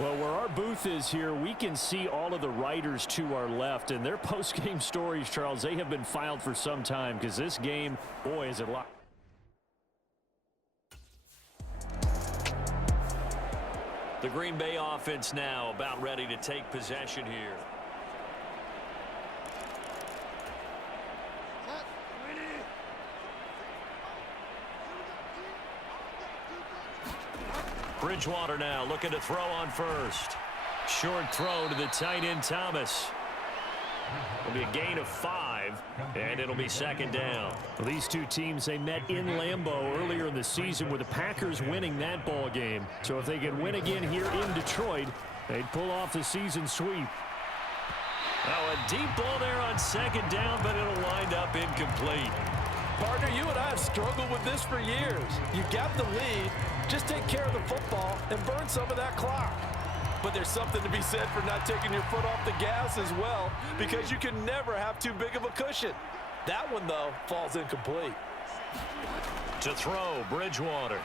Well, where our booth is here, we can see all of the writers to our left, and their post-game stories, Charles, they have been filed for some time because this game, boy, is it locked. The Green Bay offense now about ready to take possession here. Bridgewater now looking to throw on first. Short throw to the tight end Thomas. It'll be a gain of 5, and it'll be second down. Well, these two teams, they met in Lambeau earlier in the season with the Packers winning that ball game. So if they can win again here in Detroit, they'd pull off the season sweep. Now a deep ball there on second down, but it'll wind up incomplete. Partner, you and I have struggled with this for years. You got the lead. Just take care of the football and burn some of that clock. But there's something to be said for not taking your foot off the gas as well, because you can never have too big of a cushion. That one, though, falls incomplete. To throw, Bridgewater.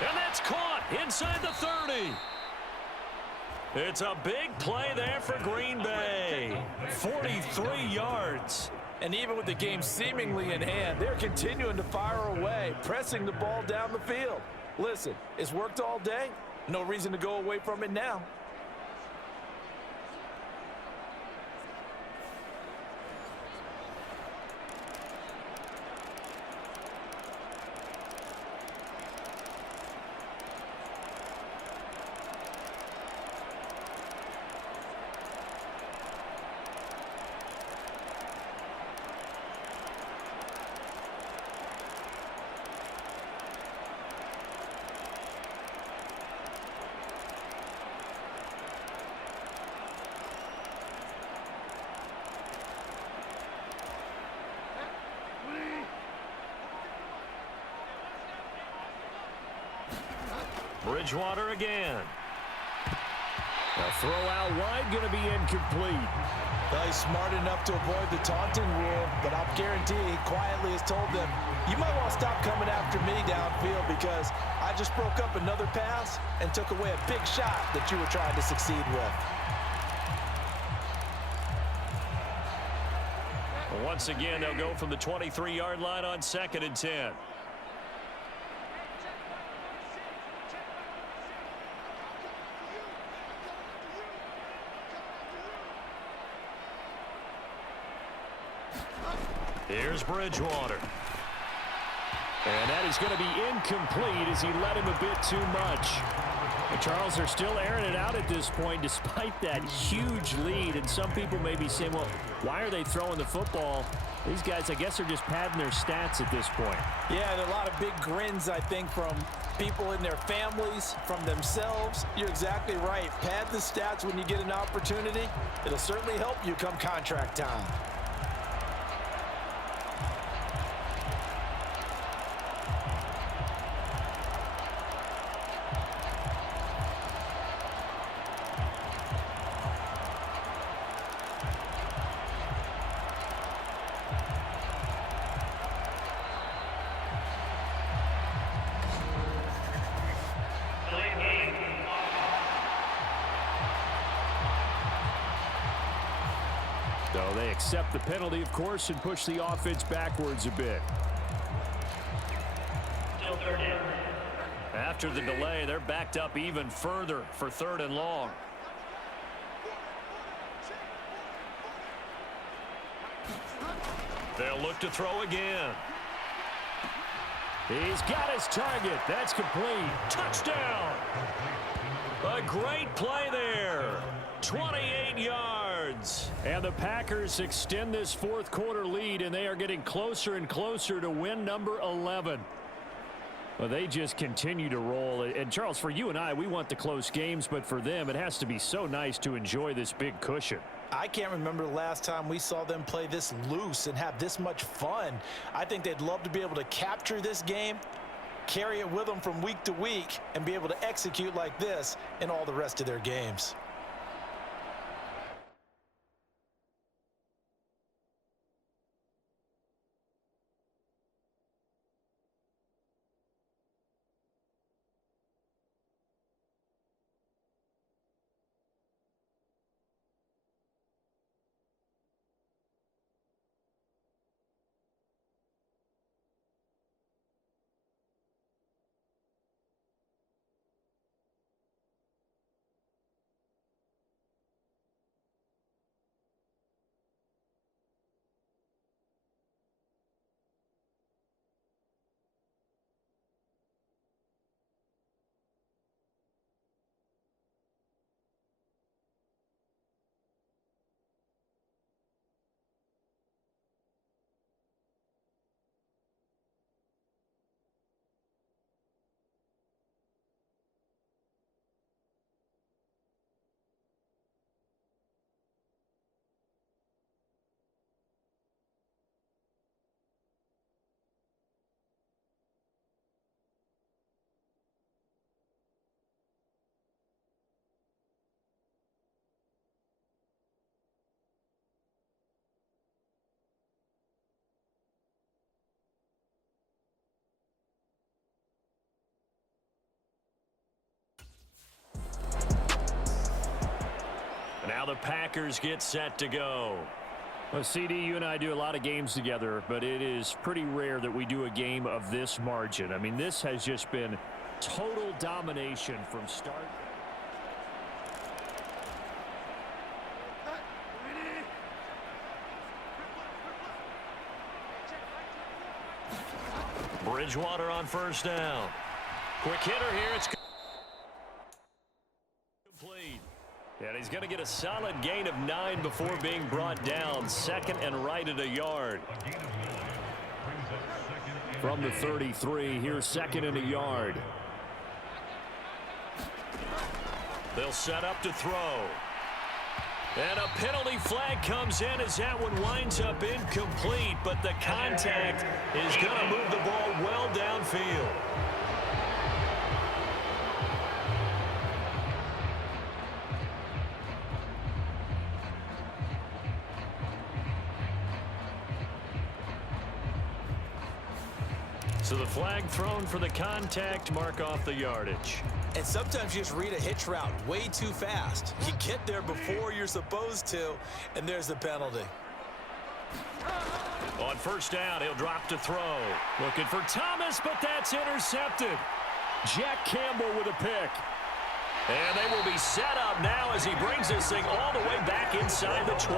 And that's caught inside the 30. It's a big play there for Green Bay. 43 yards. And even with the game seemingly in hand, they're continuing to fire away, pressing the ball down the field. Listen, it's worked all day. No reason to go away from it now. Bridgewater again. A throw out wide, going to be incomplete. Well, he's smart enough to avoid the taunting rule, but I'll guarantee he quietly has told them, you might want to stop coming after me downfield because I just broke up another pass and took away a big shot that you were trying to succeed with. Well, once again, they'll go from the 23-yard line on 2nd and 10. Here's Bridgewater. And that is going to be incomplete as he led him a bit too much. And Charles, they're still airing it out at this point despite that huge lead. And some people may be saying, well, why are they throwing the football? These guys, I guess, are just padding their stats at this point. Yeah, there are a lot of big grins, I think, from people in their families, from themselves. You're exactly right. Pad the stats when you get an opportunity. It'll certainly help you come contract time. So they accept the penalty, of course, and push the offense backwards a bit. After the delay, they're backed up even further for 3rd and long. They'll look to throw again. He's got his target. That's complete. Touchdown! A great play there. 28 yards. And the Packers extend this 4th quarter lead, and they are getting closer and closer to win number 11. Well, they just continue to roll. And, Charles, for you and I, we want the close games, but for them, it has to be so nice to enjoy this big cushion. I can't remember the last time we saw them play this loose and have this much fun. I think they'd love to be able to capture this game, carry it with them from week to week, and be able to execute like this in all the rest of their games. Now the Packers get set to go. Well, CD, you and I do a lot of games together, but it is pretty rare that we do a game of this margin. I mean, this has just been total domination from start. Bridgewater on first down. Quick hitter here. It's complete. And he's going to get a solid gain of 9 before being brought down. Second and right at a yard. From the 33, here's second and a yard. They'll set up to throw. And a penalty flag comes in as that one winds up incomplete, but the contact is going to move the ball well downfield. So the flag thrown for the contact, mark off the yardage. And sometimes you just read a hitch route way too fast. You get there before you're supposed to, and there's the penalty. On first down, he'll drop to throw. Looking for Thomas, but that's intercepted. Jack Campbell with a pick. And they will be set up now as he brings this thing all the way back inside the 20.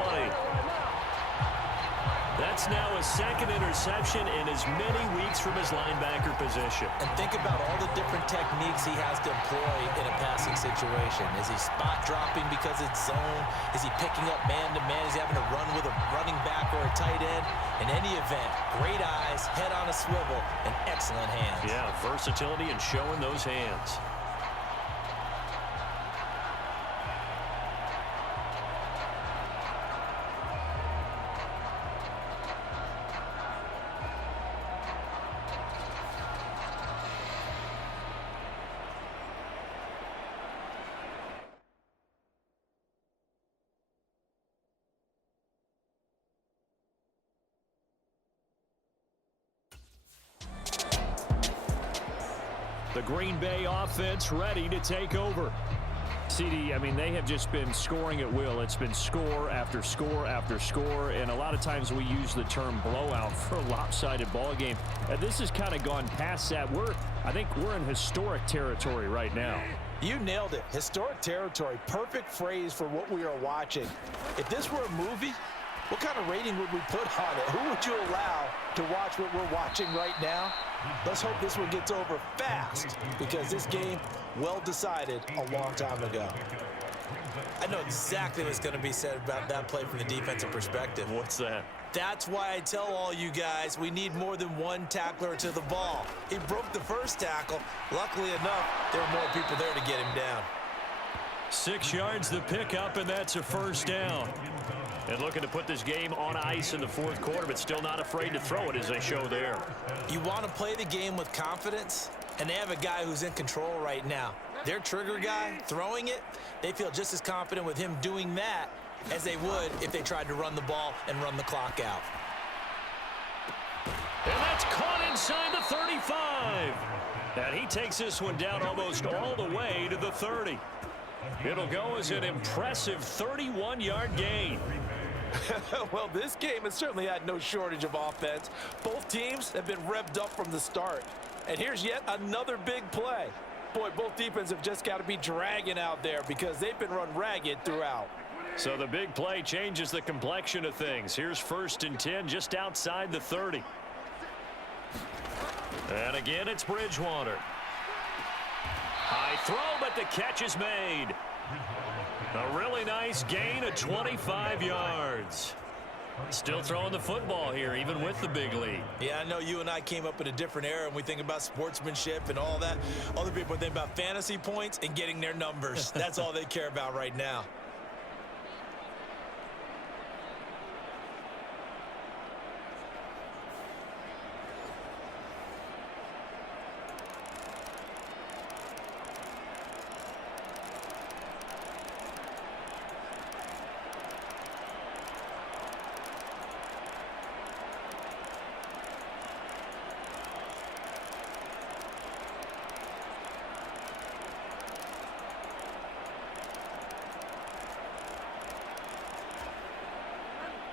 That's now a second interception in as many weeks from his linebacker position. And think about all the different techniques he has to employ in a passing situation. Is he spot dropping because it's zone? Is he picking up man-to-man? Is he having to run with a running back or a tight end? In any event, great eyes, head on a swivel, and excellent hands. Yeah, versatility and showing those hands. The Green Bay offense ready to take over. CD, I mean, they have just been scoring at will. It's been score after score after score, and a lot of times we use the term blowout for a lopsided ball game. And this has kind of gone past that. I think we're in historic territory right now. You nailed it. Historic territory. Perfect phrase for what we are watching. If this were a movie, what kind of rating would we put on it? Who would you allow to watch what we're watching right now? Let's hope this one gets over fast, because this game, well decided a long time ago. I know exactly what's going to be said about that play from the defensive perspective. What's that? That's why I tell all you guys we need more than one tackler to the ball. He broke the first tackle. Luckily enough, there were more people there to get him down. 6 yards the pickup, and that's a first down. And looking to put this game on ice in the fourth quarter, but still not afraid to throw it as they show there. You want to play the game with confidence, and they have a guy who's in control right now. Their trigger guy throwing it, they feel just as confident with him doing that as they would if they tried to run the ball and run the clock out. And that's caught inside the 35. And he takes this one down almost all the way to the 30. It'll go as an impressive 31-yard gain. Well, this game has certainly had no shortage of offense. Both teams have been revved up from the start. And here's yet another big play. Boy, both defenses have just got to be dragging out there because they've been run ragged throughout. So the big play changes the complexion of things. Here's first and 10 just outside the 30. And again, it's Bridgewater. High throw, but the catch is made. A really nice gain of 25 yards. Still throwing the football here, even with the big lead. Yeah, I know you and I came up in a different era, and we think about sportsmanship and all that. Other people think about fantasy points and getting their numbers. That's all they care about right now.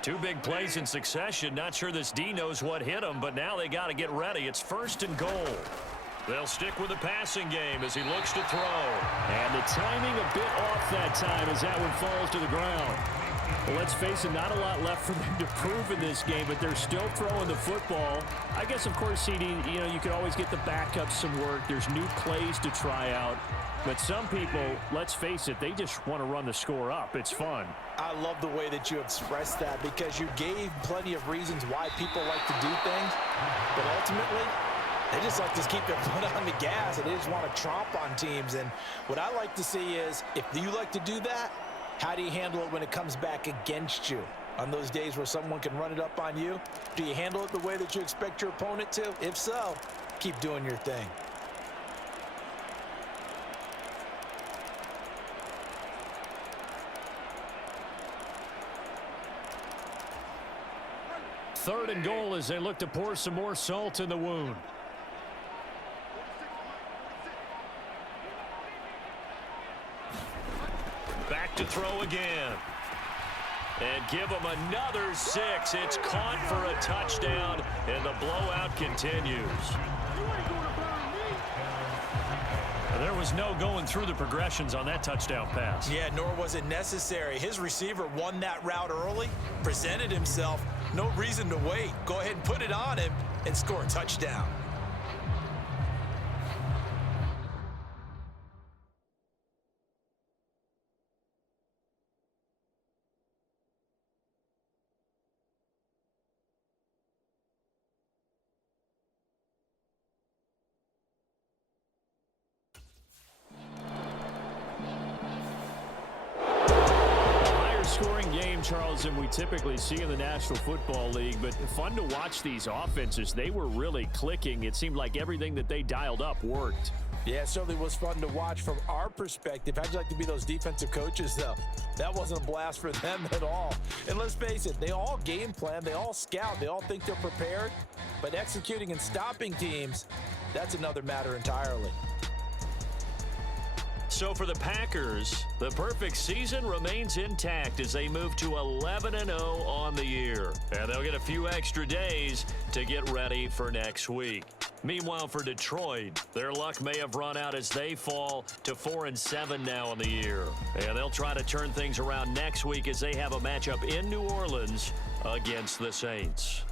Two big plays in succession. Not sure this D knows what hit him, but now they got to get ready. It's 1st and goal. They'll stick with the passing game as he looks to throw. And the timing a bit off that time as that one falls to the ground. Well, let's face it, not a lot left for them to prove in this game, but they're still throwing the football. I guess, of course, CD, you could always get the backups some work. There's new plays to try out. But some people, let's face it, they just want to run the score up. It's fun. I love the way that you expressed that because you gave plenty of reasons why people like to do things. But ultimately, they just like to keep their foot on the gas, and they just want to tromp on teams. And what I like to see is, if you like to do that, how do you handle it when it comes back against you? On those days where someone can run it up on you, do you handle it the way that you expect your opponent to? If so, keep doing your thing. Third and goal as they look to pour some more salt in the wound. Back to throw again. And give him another 6. It's caught for a touchdown, and the blowout continues. There was no going through the progressions on that touchdown pass. Yeah, nor was it necessary. His receiver won that route early, presented himself. No reason to wait. Go ahead and put it on him and score a touchdown. Scoring game, Charles, than we typically see in the National Football League, but fun to watch these offenses. They were really clicking. It seemed like everything that they dialed up worked. Yeah, it certainly was fun to watch from our perspective. How'd you like to be those defensive coaches, though? That wasn't a blast for them at all. And let's face it, they all game plan, they all scout, they all think they're prepared, but executing and stopping teams, that's another matter entirely. So for the Packers, the perfect season remains intact as they move to 11-0 on the year. And they'll get a few extra days to get ready for next week. Meanwhile, for Detroit, their luck may have run out as they fall to 4-7 now on the year. And they'll try to turn things around next week as they have a matchup in New Orleans against the Saints.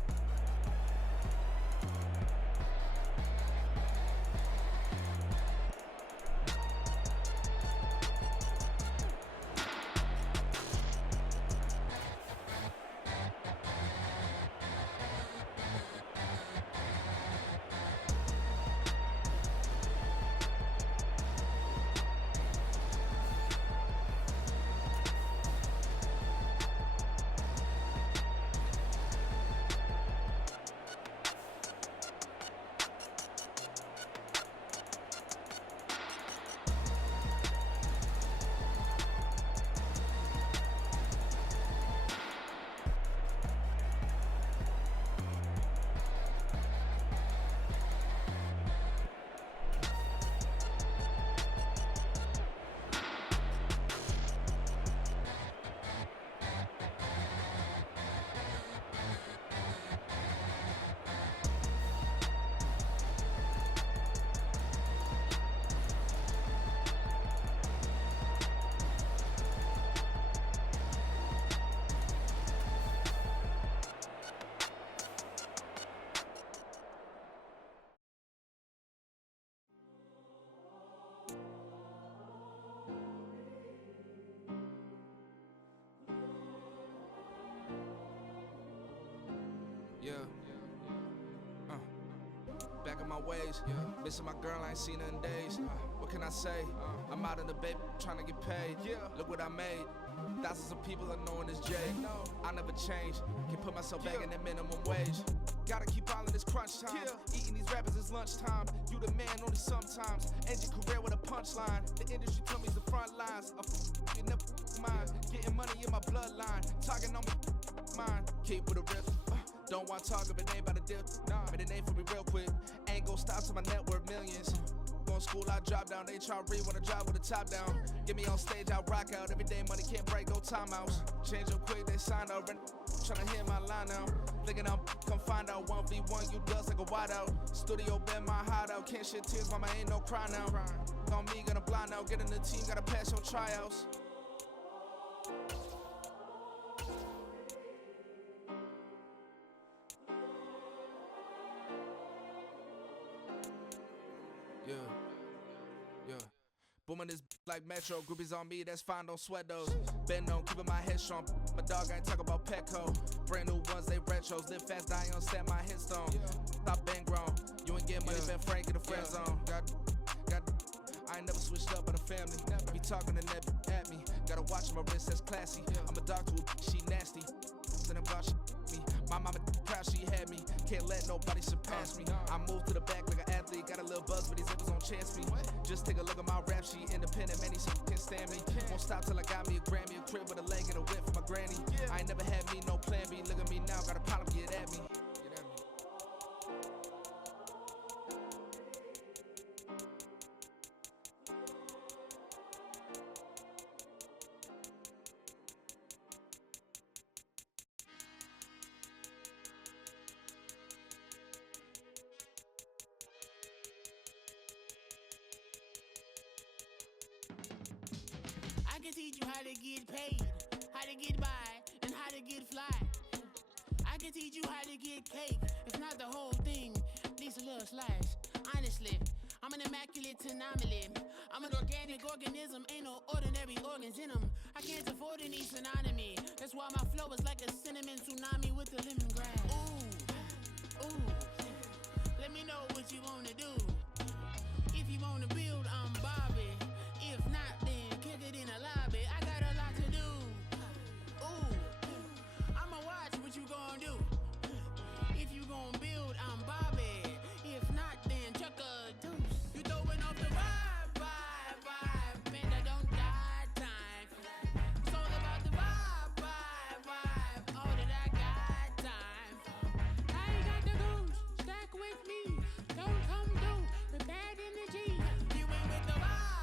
Yeah. Back in my ways. Missing my girl, I ain't seen her in days. What can I say? I'm out in the baby trying to get paid. Look what I made. Thousands of people are knowing this J. I never change. Can put myself back in the minimum wage. Gotta keep all in this crunch time. Eating these rappers is lunchtime. You the man only sometimes. End your career with a punchline. The industry told me the front lines. You never mind. Getting money in my bloodline. Talking on me mine. Keep with a real. Don't want to talk if it ain't about a deal. Made a name for me real quick. Ain't gon' stop till my net worth millions. Going school, I drop down. They try to read when I drive with the top down. Get me on stage, I rock out. Every day money can't break, no timeouts. Change up quick, they sign up. tryna hit my line now. Thinking I'm come find out 1v1, you dust like a wideout. Studio been my hideout, can't shed tears, mama ain't no cry now. On me, gonna blind out, get in the team, gotta pass your tryouts. Yeah. Booming this like Metro, groupies on me, that's fine, don't sweat those. Been on, keeping my head strong. My dog ain't talk about Petco. Brand new ones, they retros. Live fast, die on set, my headstone. Stop been grown. You ain't get money, been Frank in the friend zone. I ain't never switched up on the family. Be talking to that at me. Gotta watch my wrist, that's classy. I'm a dog to a she nasty. Then I'm about she me. My mama proud she had me. Can't let nobody surpass me. I moved to the back like an athlete. Got a little buzz, but these niggas don't chance me. Just take a look at my rap sheet. Independent, man, these can't stand me. Won't stop till I got me a Grammy, a crib with a leg and a whip for my granny. I ain't never had me no plan B. Look at me now, got a problem, get at me. I can teach you how to get paid, how to get by, and how to get fly. I can teach you how to get cake, if not the whole thing, at least a little slice. Honestly, I'm an immaculate anomaly. I'm an organic organism, ain't no ordinary organs in them. I can't afford any synonymy. That's why my flow is like a cinnamon tsunami with the lemongrass. Ooh, let me know what you wanna do. If you wanna build, I'm Bobby. If not, then kick it in the lobby. I got a lot to do. Ooh, I'ma watch what you gon' do. If you gon' build, I'm Bobby. If not, then chuck a deuce. You throwing off the vibe. Man, I don't got time. It's all about the vibe. All that I got time. I ain't got the goose. Stack with me. Don't come through with bad energy. You ain't with the vibe.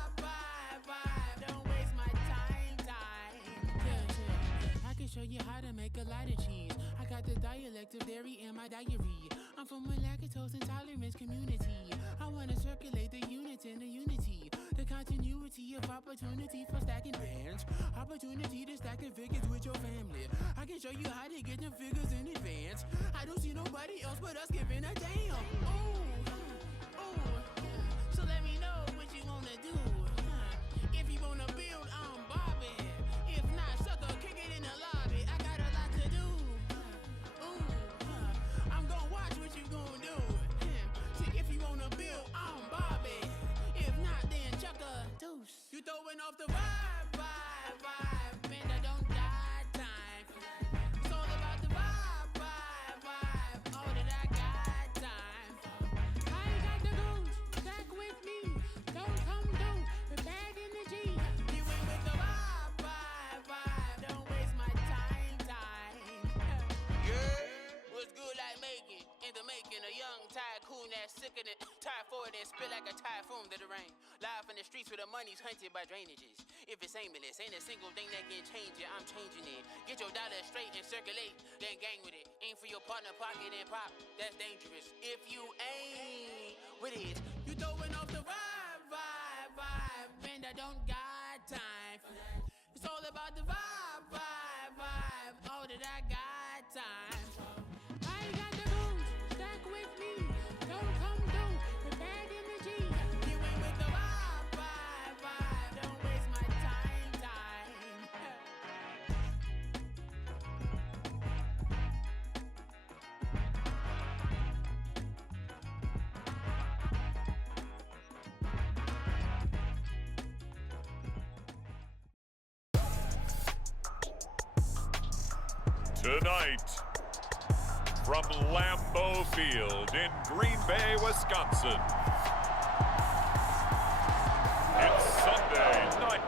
Don't waste my time. Yeah. I can show you how to make a lot of cheese. I got the dialect of dairy in my diary. I'm from a lactose intolerance community. I wanna circulate the units in the unity. The continuity of opportunity for stacking bands. Opportunity to stack the figures with your family. I can show you how to get the figures in advance. I don't see nobody else but us giving a damn. Ooh. So let me know what you wanna do. If you wanna build, I'm Bobby. If not, sucker, kick it in the lobby. I got a lot to do. I'm gonna watch what you gonna do. See, if you wanna build, I'm Bobby. If not, then chuck a deuce. You throwing off the vibe. Man, I don't got time. It's all about the vibe. All that I got time. I ain't got the goose. Stack with me. Don't come through with bad energy. You ain't with the vibe. Don't waste my time. What's good like making? In the making, a young tycoon that's sick of it. Tired for it and spit like a typhoon to the rain. Live in the streets where the money's hunted by drainages. If it's aimless, ain't a single thing that can change it. I'm changing it. Get your dollar straight and circulate, then gang with it. Aim for your partner, pocket and pop. That's dangerous. If you ain't with it, you throwing off the vibe. Man, I don't got time for that. It's all about the vibe. All that I got time for. I ain't got the goose. Stack with me. Don't come through with bad energy. You ain't with the vibe. Don't waste my time. Tonight, from Lambeau Field in Green Bay, Wisconsin, it's Sunday night.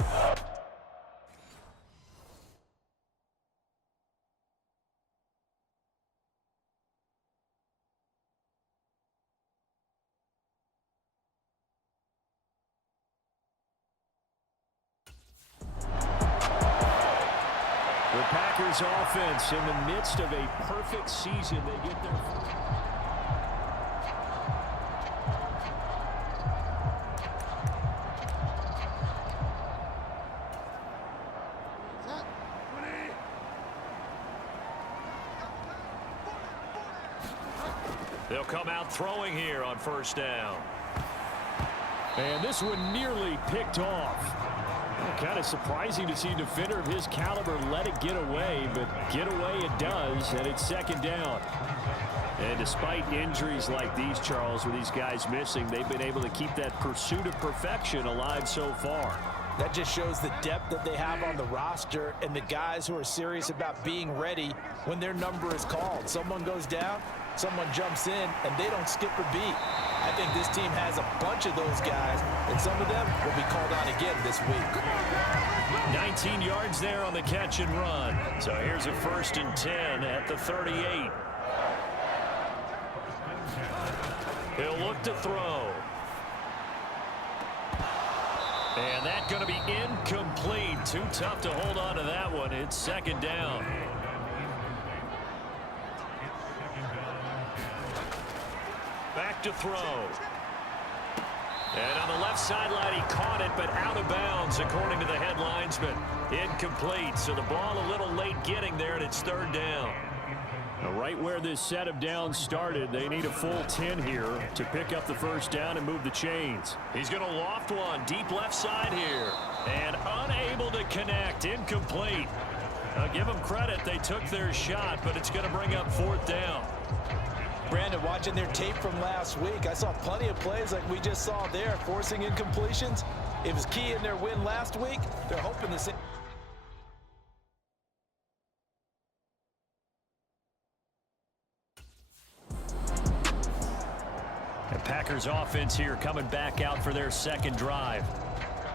The Packers offense in the midst of a perfect season. They get their They'll come out throwing here on first down. And this one nearly picked off. Kind of surprising to see a defender of his caliber let it get away, but get away it does, and it's second down. And despite injuries like these, Charles, with these guys missing, they've been able to keep that pursuit of perfection alive so far. That just shows the depth that they have on the roster and the guys who are serious about being ready when their number is called. Someone goes down, someone jumps in, and they don't skip a beat. I think this team has a bunch of those guys, and some of them will be called on again this week. 19 yards there on the catch and run. So here's a 1st and 10 at the 38. He'll look to throw. And that's going to be incomplete. Too tough to hold on to that one. It's second down. Back to throw. And on the left sideline, he caught it, but out of bounds, according to the head linesman. Incomplete. So the ball a little late getting there, and it's third down. Now, right where this set of downs started, they need a full 10 here to pick up the first down and move the chains. He's going to loft one deep left side here. And unable to connect. Incomplete. I'll give them credit. They took their shot, but it's going to bring up fourth down. Brandon, watching their tape from last week, I saw plenty of plays like we just saw there, forcing incompletions. It was key in their win last week. They're hoping the same. The Packers offense here coming back out for their second drive.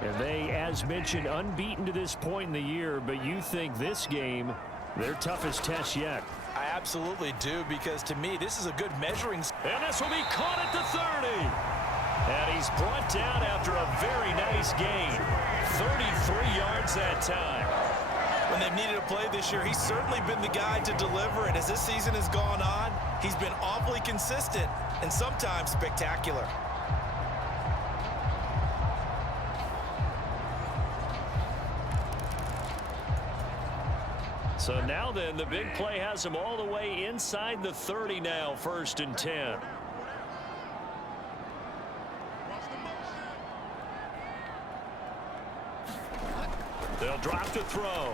And they, as mentioned, unbeaten to this point in the year, but you think this game, their toughest test yet. I absolutely do, because to me, this is a good measuring. And this will be caught at the 30. And he's brought down after a very nice gain. 33 yards that time. When they've needed a play this year, he's certainly been the guy to deliver. And as this season has gone on, he's been awfully consistent and sometimes spectacular. So now then, the big play has him all the way inside the 30 now, 1st and 10. They'll drop to throw.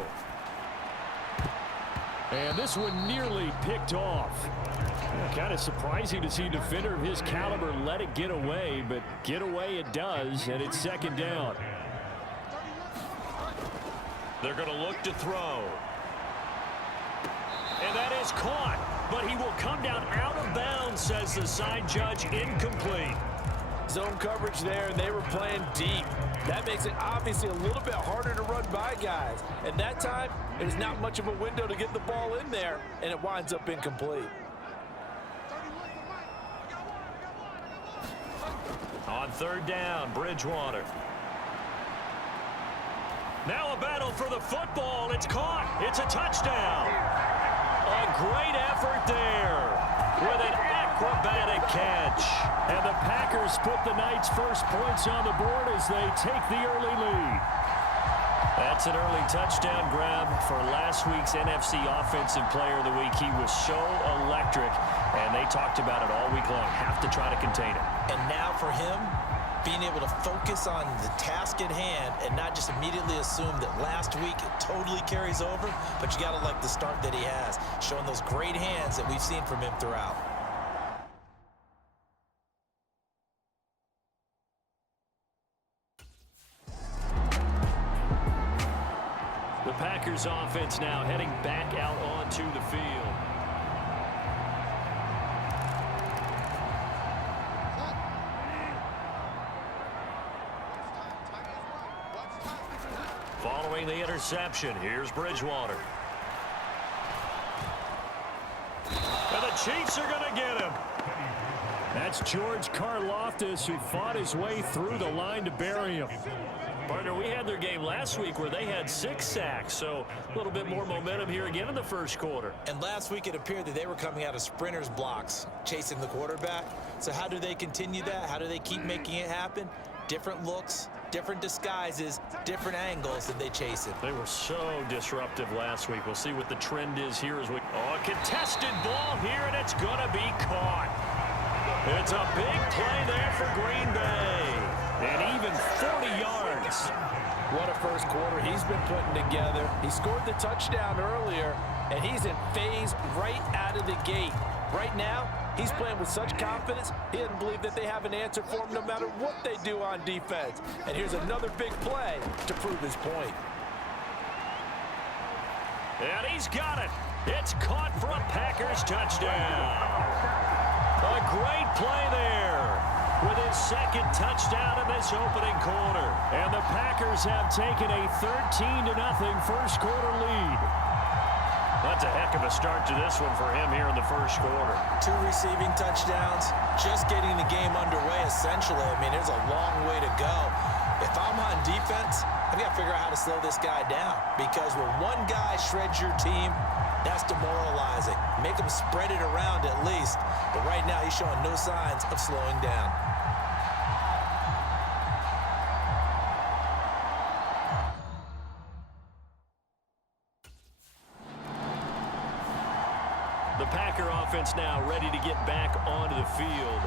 And this one nearly picked off. Kind of surprising to see a defender of his caliber let it get away, but get away it does, and it's second down. They're going to look to throw. And that is caught, but he will come down out of bounds, says the side judge. Incomplete. Zone coverage there, and they were playing deep. That makes it obviously a little bit harder to run by guys. And that time, there's not much of a window to get the ball in there, and it winds up incomplete. On third down, Bridgewater. Now a battle for the football. It's caught. It's a touchdown. A great effort there with an acrobatic catch. And the Packers put the night's first points on the board as they take the early lead. That's an early touchdown grab for last week's NFC Offensive Player of the Week. He was so electric, and they talked about it all week long. Have to try to contain it. And now for him, being able to focus on the task at hand and not just immediately assume that last week it totally carries over, but you got to like the start that he has, showing those great hands that we've seen from him throughout. The Packers offense now heading back out onto the field. Following the interception, here's Bridgewater. And the Chiefs are going to get him. That's George Karlaftis, who fought his way through the line to bury him. Partner, we had their game last week where they had 6 sacks, so a little bit more momentum here again in the first quarter. And last week it appeared that they were coming out of sprinters blocks, chasing the quarterback. So how do they continue that? How do they keep making it happen? Different looks, different disguises, different angles that they chase it. They were so disruptive last week. We'll see what the trend is here as we... Oh, a contested ball here, and it's going to be caught. It's a big play there for Green Bay. And even 40 yards. What a first quarter he's been putting together. He scored the touchdown earlier, and he's in phase right out of the gate. Right now, he's playing with such confidence, he doesn't believe that they have an answer for him no matter what they do on defense. And here's another big play to prove his point. And he's got it. It's caught for a Packers touchdown. A great play there with his second touchdown in this opening quarter. And the Packers have taken a 13-0 first quarter lead. That's a heck of a start to this one for him here in the first quarter. 2 receiving touchdowns, just getting the game underway essentially. I mean, there's a long way to go. If I'm on defense, I've got to figure out how to slow this guy down, because when one guy shreds your team, that's demoralizing. Make him spread it around at least. But right now, he's showing no signs of slowing down. The Packer offense now ready to get back onto the field.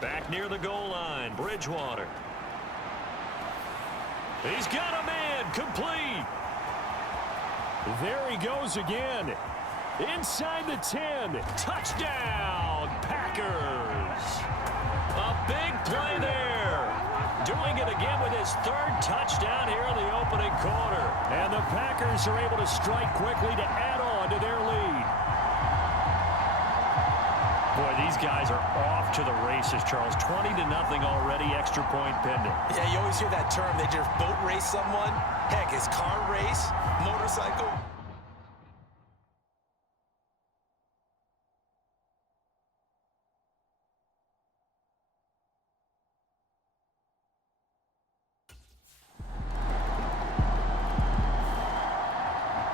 Back near the goal line, Bridgewater. He's got a man, complete. There he goes again. Inside the 10. Touchdown, Packers. A big play there. Doing it again with his 3rd touchdown here in the opening quarter. And the Packers are able to strike quickly to add on to their lead. Boy, these guys are off to the races, Charles. 20-0 already, extra point pending. Yeah, you always hear that term. They just boat race someone. Heck, is car race, motorcycle.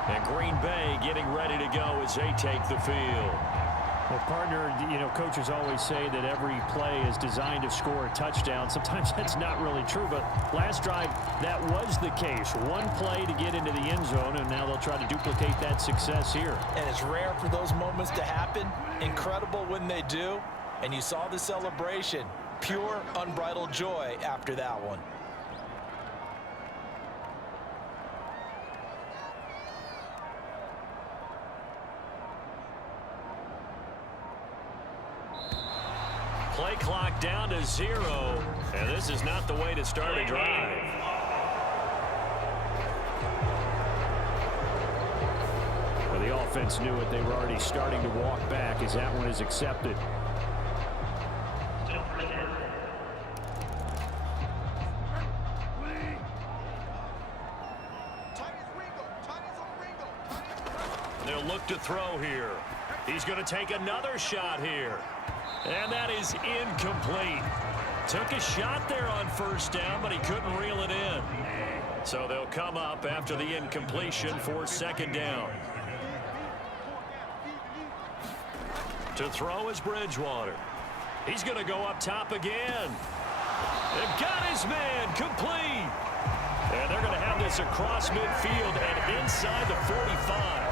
And Green Bay getting ready to go as they take the field. Well, partner, you know, coaches always say that every play is designed to score a touchdown. Sometimes that's not really true, but last drive, that was the case. One play to get into the end zone, and now they'll try to duplicate that success here. And it's rare for those moments to happen. Incredible when they do. And you saw the celebration. Pure, unbridled joy after that one. Play clock down to 0, and this is not the way to start a drive. Well, the offense knew it. They were already starting to walk back as that one is accepted. They'll look to throw here. He's going to take another shot here. And that is incomplete. Took a shot there on first down, but he couldn't reel it in. So they'll come up after the incompletion for 2nd down. To throw is Bridgewater. He's going to go up top again. They've got his man, complete. And they're going to have this across midfield and inside the 45.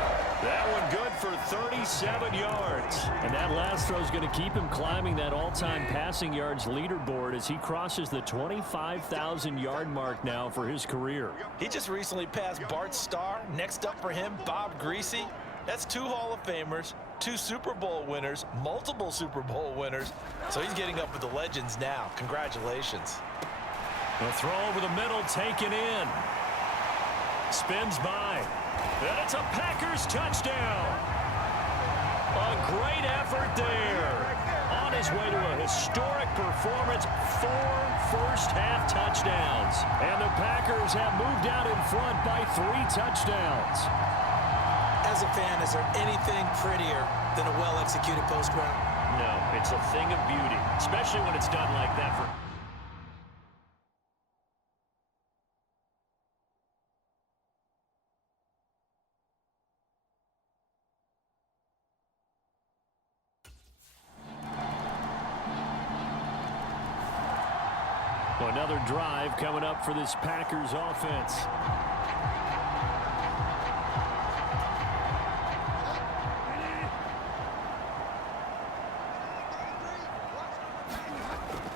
That one good for 37 yards. And that last throw is going to keep him climbing that all-time passing yards leaderboard as he crosses the 25,000-yard mark now for his career. He just recently passed Bart Starr. Next up for him, Bob Greasy. That's 2 Hall of Famers, 2 Super Bowl winners, multiple Super Bowl winners. So he's getting up with the legends now. Congratulations. The throw over the middle, taken in. Spins by. And it's a Packers touchdown. A great effort there on his way to a historic performance, 4 first-half touchdowns. And the Packers have moved out in front by 3 touchdowns. As a fan, is there anything prettier than a well-executed post route? No, it's a thing of beauty, especially when it's done like that. Another drive coming up for this Packers offense.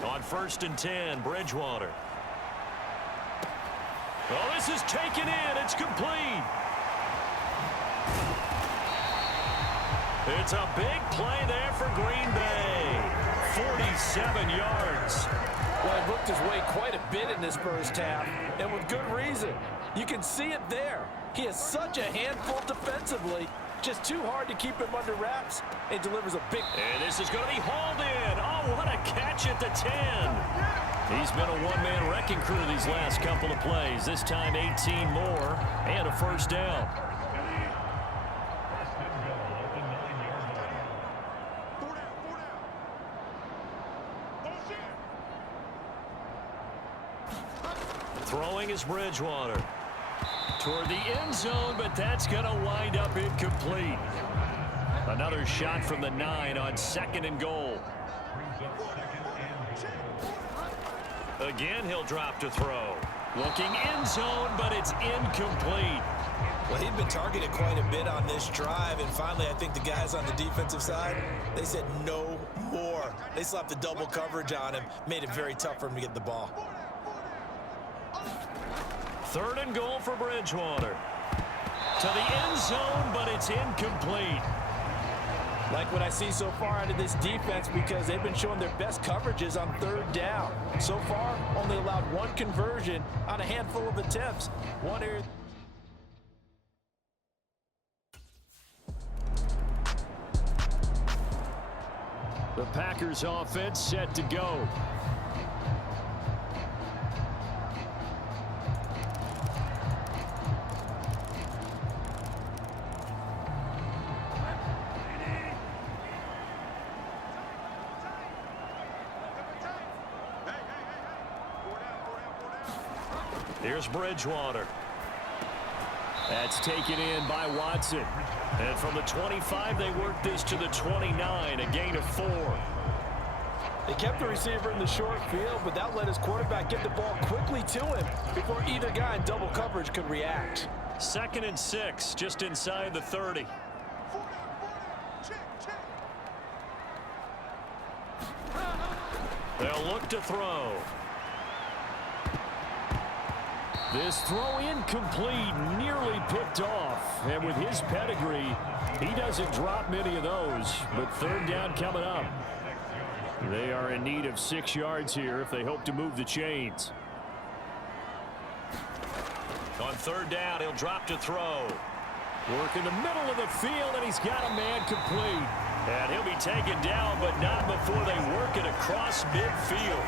On 1st and 10, Bridgewater. Oh, this is taken in. It's complete. It's a big play there for Green Bay. 47 yards. Well, he looked his way quite a bit in this first half, and with good reason. You can see it there. He is such a handful defensively. Just too hard to keep him under wraps, and delivers a big... And this is going to be hauled in. Oh, what a catch at the 10. He's been a one-man wrecking crew these last couple of plays. This time 18 more and a first down. Throwing is Bridgewater. Toward the end zone, but that's going to wind up incomplete. Another shot from the 9 on 2nd and goal. Again, he'll drop to throw. Looking end zone, but it's incomplete. Well, he'd been targeted quite a bit on this drive, and finally I think the guys on the defensive side, they said no more. They slapped the double coverage on him, made it very tough for him to get the ball. 3rd and goal for Bridgewater. To the end zone, but it's incomplete. Like what I see so far out of this defense, because they've been showing their best coverages on 3rd down. So far, only allowed 1 conversion on a handful of attempts. One area. The Packers offense set to go. Here's Bridgewater. That's taken in by Watson. And from the 25, they work this to the 29, a gain of 4. They kept the receiver in the short field, but that let his quarterback get the ball quickly to him before either guy in double coverage could react. 2nd and 6, just inside the 30. They'll look to throw. This throw incomplete, nearly picked off. And with his pedigree, he doesn't drop many of those. But 3rd down coming up. They are in need of 6 yards here if they hope to move the chains. On 3rd down, he'll drop to throw. Work in the middle of the field, and he's got a man complete. And he'll be taken down, but not before they work it across midfield.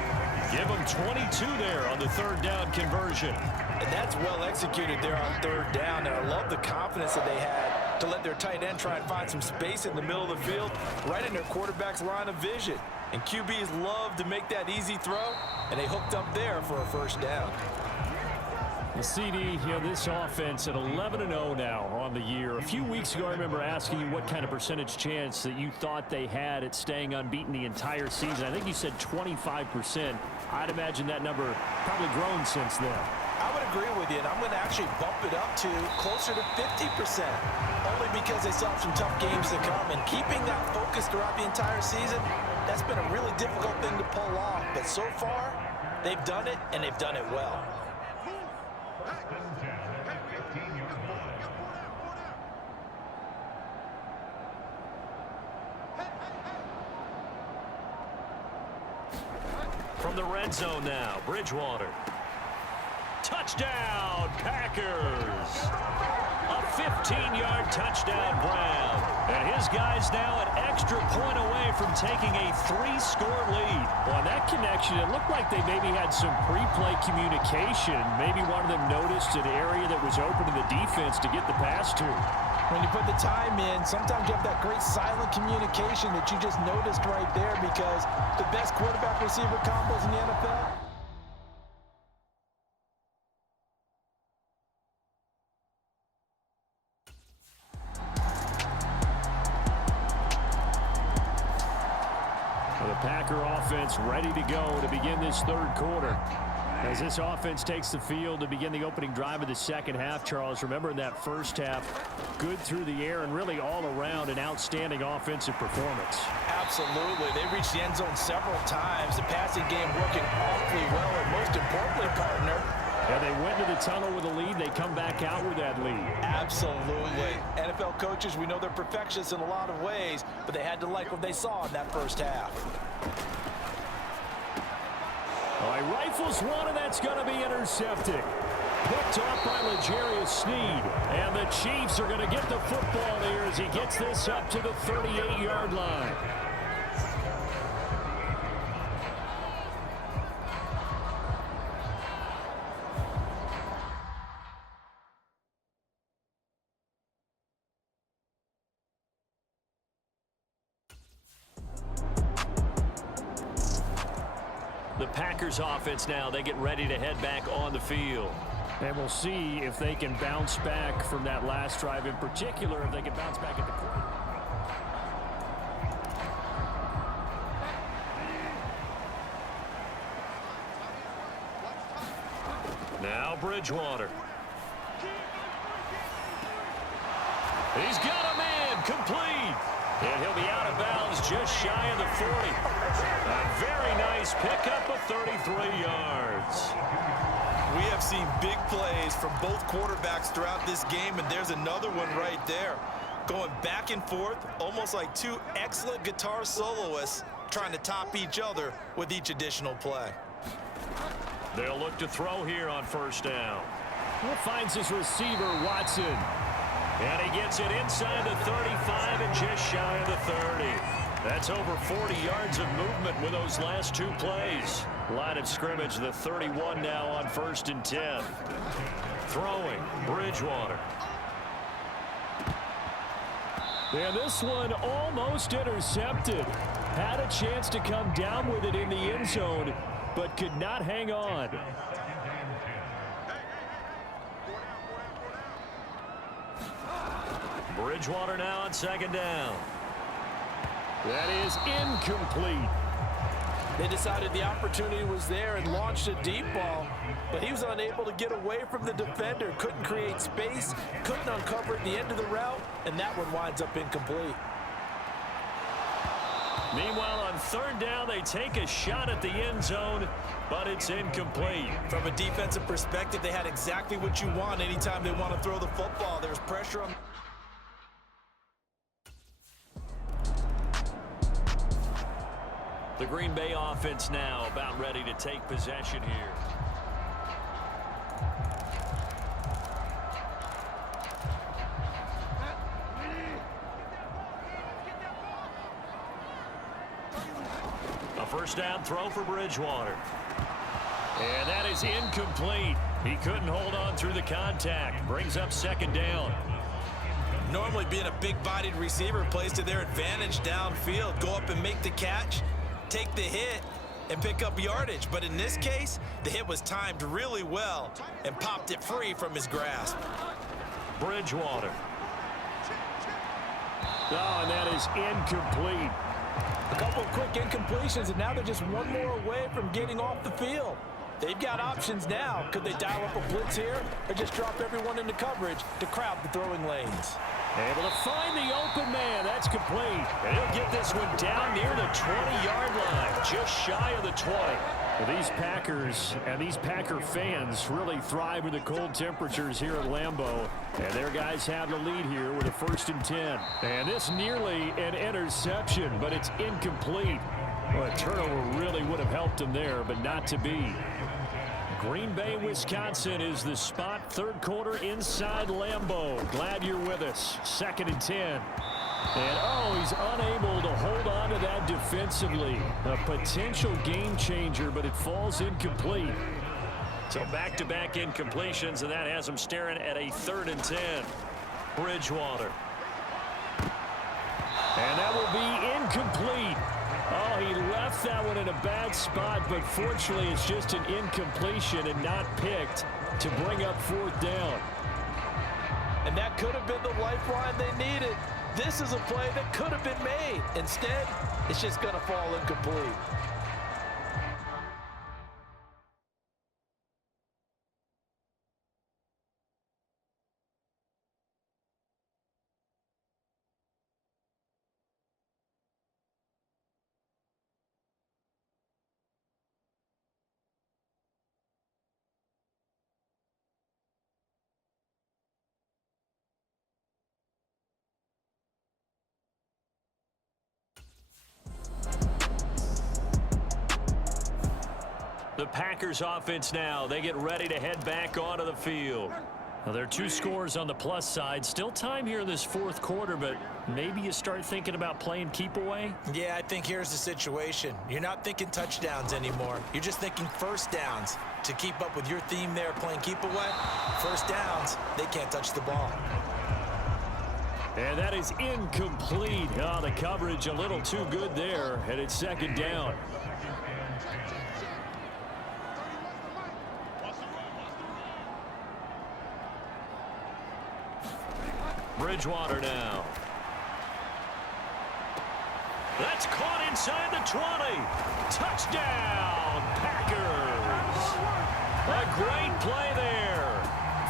Give him 22 there on the 3rd down conversion. And that's well executed there on 3rd down. And I love the confidence that they had to let their tight end try and find some space in the middle of the field, right in their quarterback's line of vision. And QBs love to make that easy throw, and they hooked up there for a first down. The CD, this offense at 11-0 now on the year. A few weeks ago, I remember asking you what kind of percentage chance that you thought they had at staying unbeaten the entire season. I think you said 25%. I'd imagine that number probably grown since then. I would agree with you, and I'm going to actually bump it up to closer to 50%, only because they still have some tough games to come. And keeping that focus throughout the entire season, that's been a really difficult thing to pull off. But so far, they've done it, and they've done it well. From the red zone now, Bridgewater. Touchdown, Packers! A 17-yard touchdown, Brown. And his guys now an extra point away from taking a 3-score lead. On that connection, it looked like they maybe had some pre-play communication. Maybe one of them noticed an area that was open to the defense to get the pass to. When you put the time in, sometimes you have that great silent communication that you just noticed right there, because the best quarterback-receiver combos in the NFL. The Packer offense ready to go to begin this third quarter. As this offense takes the field to begin the opening drive of the second half, Charles, remember in that first half, good through the air and really all around an outstanding offensive performance. Absolutely. They reached the end zone several times. The passing game working awfully well, and most importantly, partner, Yeah, they went to the tunnel with a lead. They come back out with that lead. absolutely. NFL coaches, we know they're perfectionists in a lot of ways, but they had to like what they saw in that first half. All right, rifles one, and that's going to be intercepted. Picked off by L'Jarius Sneed. And the Chiefs are going to get the football here as he gets this up to the 38-yard line. The Packers offense now, they get ready to head back on the field. And we'll see if they can bounce back from that last drive in particular, if they can bounce back at the quarter. Now Bridgewater. He's got a man complete. And he'll be out of bounds just shy of the 40. A very nice pickup of 33 yards. We have seen big plays from both quarterbacks throughout this game, and there's another one right there. Going back and forth, almost like two excellent guitar soloists trying to top each other with each additional play. They'll look to throw here on first down. Finds his receiver, Watson. And he gets it inside the 35 and just shy of the 30. That's over 40 yards of movement with those last two plays. Line of scrimmage, the 31 now on 1st and 10. Throwing, Bridgewater. And this one almost intercepted. Had a chance to come down with it in the end zone, but could not hang on. Bridgewater now on 2nd down. That is incomplete. They decided the opportunity was there and launched a deep ball, but he was unable to get away from the defender, couldn't create space, couldn't uncover at the end of the route, and that one winds up incomplete. Meanwhile, on 3rd down, they take a shot at the end zone, but it's incomplete. From a defensive perspective, they had exactly what you want anytime they want to throw the football. There's pressure on. The Green Bay offense now about ready to take possession here. A 1st down throw for Bridgewater. And that is incomplete. He couldn't hold on through the contact. Brings up 2nd down. Normally being a big-bodied receiver plays to their advantage downfield. Go up and make the catch, take the hit, and pick up yardage. But in this case, the hit was timed really well and popped it free from his grasp. Bridgewater. Oh, and that is incomplete. A couple of quick incompletions, and now they're just one more away from getting off the field. They've got options now. Could they dial up a blitz here or just drop everyone into coverage to crowd the throwing lanes? Able to find the open man. That's complete. And he'll get this one down near the 20-yard line, just shy of the 20. Well, these Packers and these Packer fans really thrive with the cold temperatures here at Lambeau. And their guys have the lead here with a 1st and 10. And this nearly an interception, but it's incomplete. Well, a turnover really would have helped them there, but not to be. Green Bay, Wisconsin is the spot. Third quarter inside Lambeau. Glad you're with us. 2nd and 10. And, oh, he's unable to hold on to that defensively. A potential game changer, but it falls incomplete. So back-to-back incompletions, and that has him staring at a 3rd and 10. Bridgewater. And that will be incomplete. Oh, he left that one in a bad spot, but fortunately it's just an incompletion and not picked to bring up 4th down. And that could have been the lifeline they needed. This is a play that could have been made. Instead, it's just going to fall incomplete. The Packers offense now. They get ready to head back onto the field. Well, there are 2 scores on the plus side. Still time here in this 4th quarter, but maybe you start thinking about playing keep away? Yeah, I think here's the situation. You're not thinking touchdowns anymore. You're just thinking first downs. To keep up with your theme there, playing keep away, first downs, they can't touch the ball. And that is incomplete. Oh, the coverage a little too good there, and it's 2nd down. Bridgewater now. That's caught inside the 20. Touchdown, Packers. A great play there.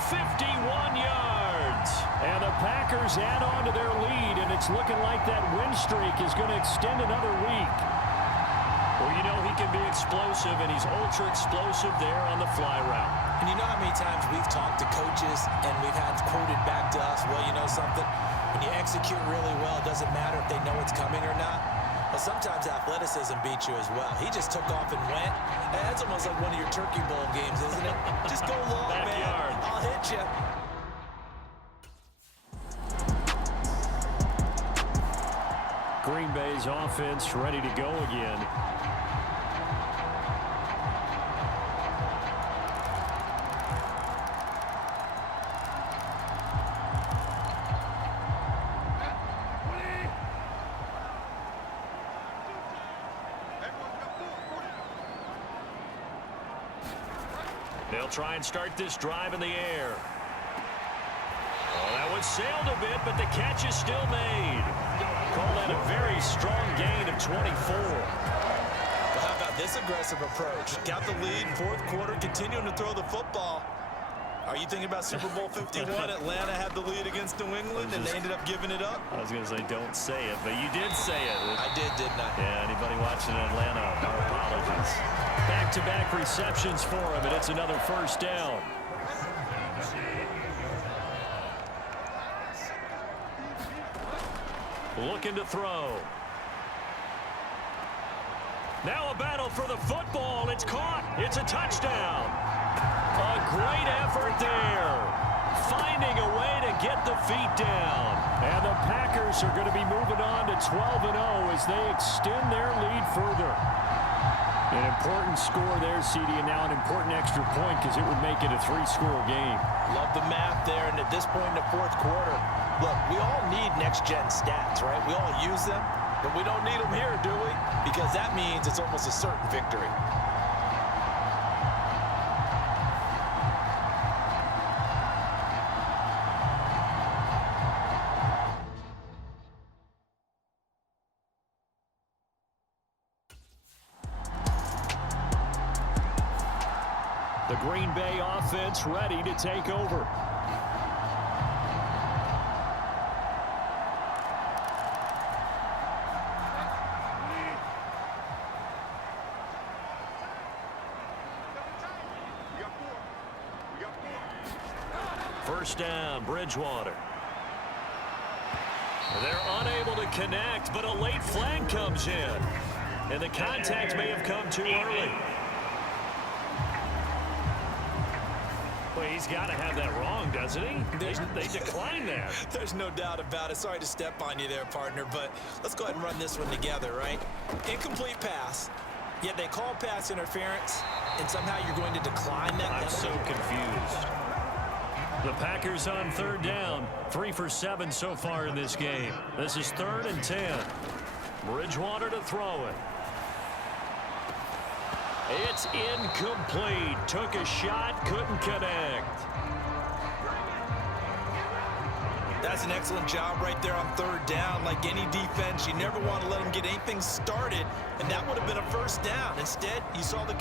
51 yards. And the Packers add on to their lead, and it's looking like that win streak is going to extend another week. Well, you know he can be explosive, and he's ultra explosive there on the fly route. And you know how many times we've talked to coaches and we've had quoted back to us, well, you know something? When you execute really well, it doesn't matter if they know it's coming or not. Well, sometimes athleticism beats you as well. He just took off and went. That's almost like one of your Turkey Bowl games, isn't it? Just go long, man. I'll hit you. Green Bay's offense ready to go again. They'll try and start this drive in the air. Oh, that one sailed a bit, but the catch is still made. Call that a very strong gain of 24. Well, how about this aggressive approach? Got the lead, 4th quarter, continuing to throw the football. Are you thinking about Super Bowl 51? Atlanta had the lead against New England, and they ended up giving it up? I was going to say, don't say it, but you did say it. I did, didn't I? Yeah, anybody watching in Atlanta, our apologies. Back-to-back receptions for him, and it's another 1st down. Looking to throw. Now a battle for the football. It's caught. It's a touchdown. A great effort there. Finding a way to get the feet down. And the Packers are going to be moving on to 12-0 as they extend their lead further. An important score there, CD, and now an important extra point because it would make it a 3-score game. Love the math there, and at this point in the 4th quarter, look, we all need next-gen stats, right? We all use them, but we don't need them here, do we? Because that means it's almost a certain victory. The Green Bay offense ready to take over. First down, Bridgewater. They're unable to connect, but a late flag comes in. And the contact may have come too early. Well, he's got to have that wrong, doesn't he? They decline that. There's no doubt about it. Sorry to step on you there, partner, but let's go ahead and run this one together, right? Incomplete pass, yet they call pass interference, and somehow you're going to decline that. I'm so confused. The Packers on third down. 3 for 7 so far in this game. This is 3rd and 10. Bridgewater to throw it. It's incomplete. Took a shot, couldn't connect. That's an excellent job right there on third down. Like any defense, you never want to let them get anything started, and that would have been a first down. Instead, you saw the...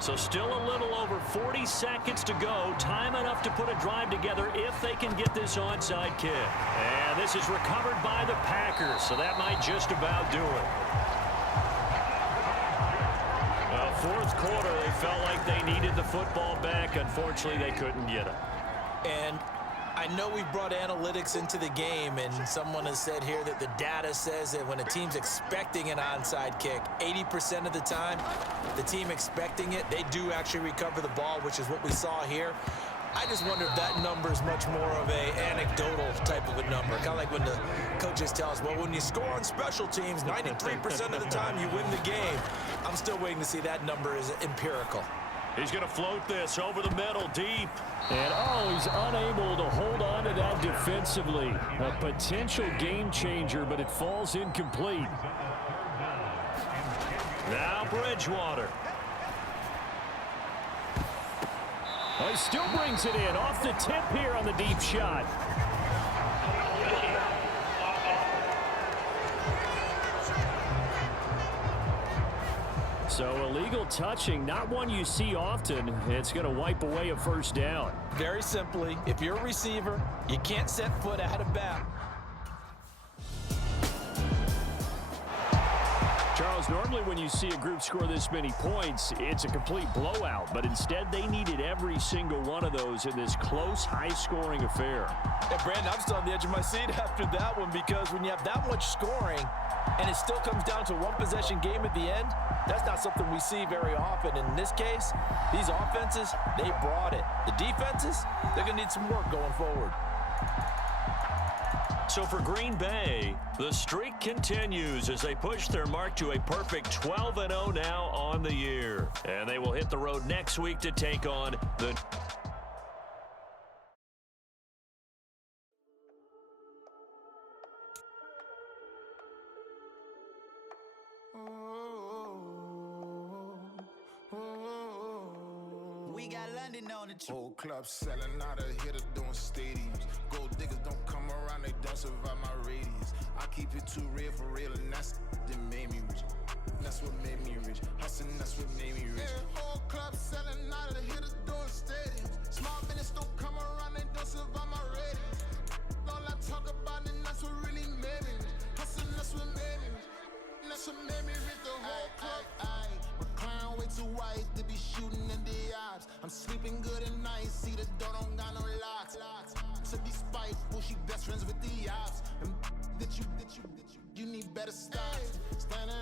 So still a little over 40 seconds to go. Time enough to put a drive together if they can get this onside kick. And this is recovered by the Packers, so that might just about do it. Fourth quarter, they felt like they needed the football back. Unfortunately, they couldn't get it. And I know we've brought analytics into the game, and someone has said here that the data says that when a team's expecting an onside kick, 80% of the time, the team expecting it, they do actually recover the ball, which is what we saw here. I just wonder if that number is much more of a anecdotal type of a number. Kind of like when the coaches tell us, well, when you score on special teams, 93% of the time you win the game. I'm still waiting to see that number is empirical. He's going to float this over the middle, deep. And, he's unable to hold on to that defensively. A potential game changer, but it falls incomplete. Now Bridgewater. He still brings it in off the tip here on the deep shot. So illegal touching, not one you see often. It's going to wipe away a first down. Very simply, if you're a receiver, you can't set foot out of bounds. Charles, normally when you see a group score this many points, it's a complete blowout. But instead, they needed every single one of those in this close, high-scoring affair. And, Brandon, I'm still on the edge of my seat after that one, because when you have that much scoring and it still comes down to a one-possession game at the end, that's not something we see very often. In this case, these offenses, they brought it. The defenses, they're going to need some work going forward. So for Green Bay, the streak continues as they push their mark to a perfect 12-0 now on the year. And they will hit the road next week to take on the... We got London on the Whole club selling out of hitter doing stadiums. Gold diggers don't come around, they don't survive my radius. I keep it too real for real, and that's that made me rich. That's what made me rich. Hustling, that's what made me rich. Yeah, whole club selling out of hitters doing stadiums. Small business don't come around, they don't survive my radius. All I talk about, and that's what really made me rich. Hustling, that's what made me rich. And that's what made me rich. The whole club. McLaren way too white to be shooting in the ops. I'm sleeping good at night, see the door don't got no locks. To be spiteful, she best friends with the ops. And that you need better stop. Standing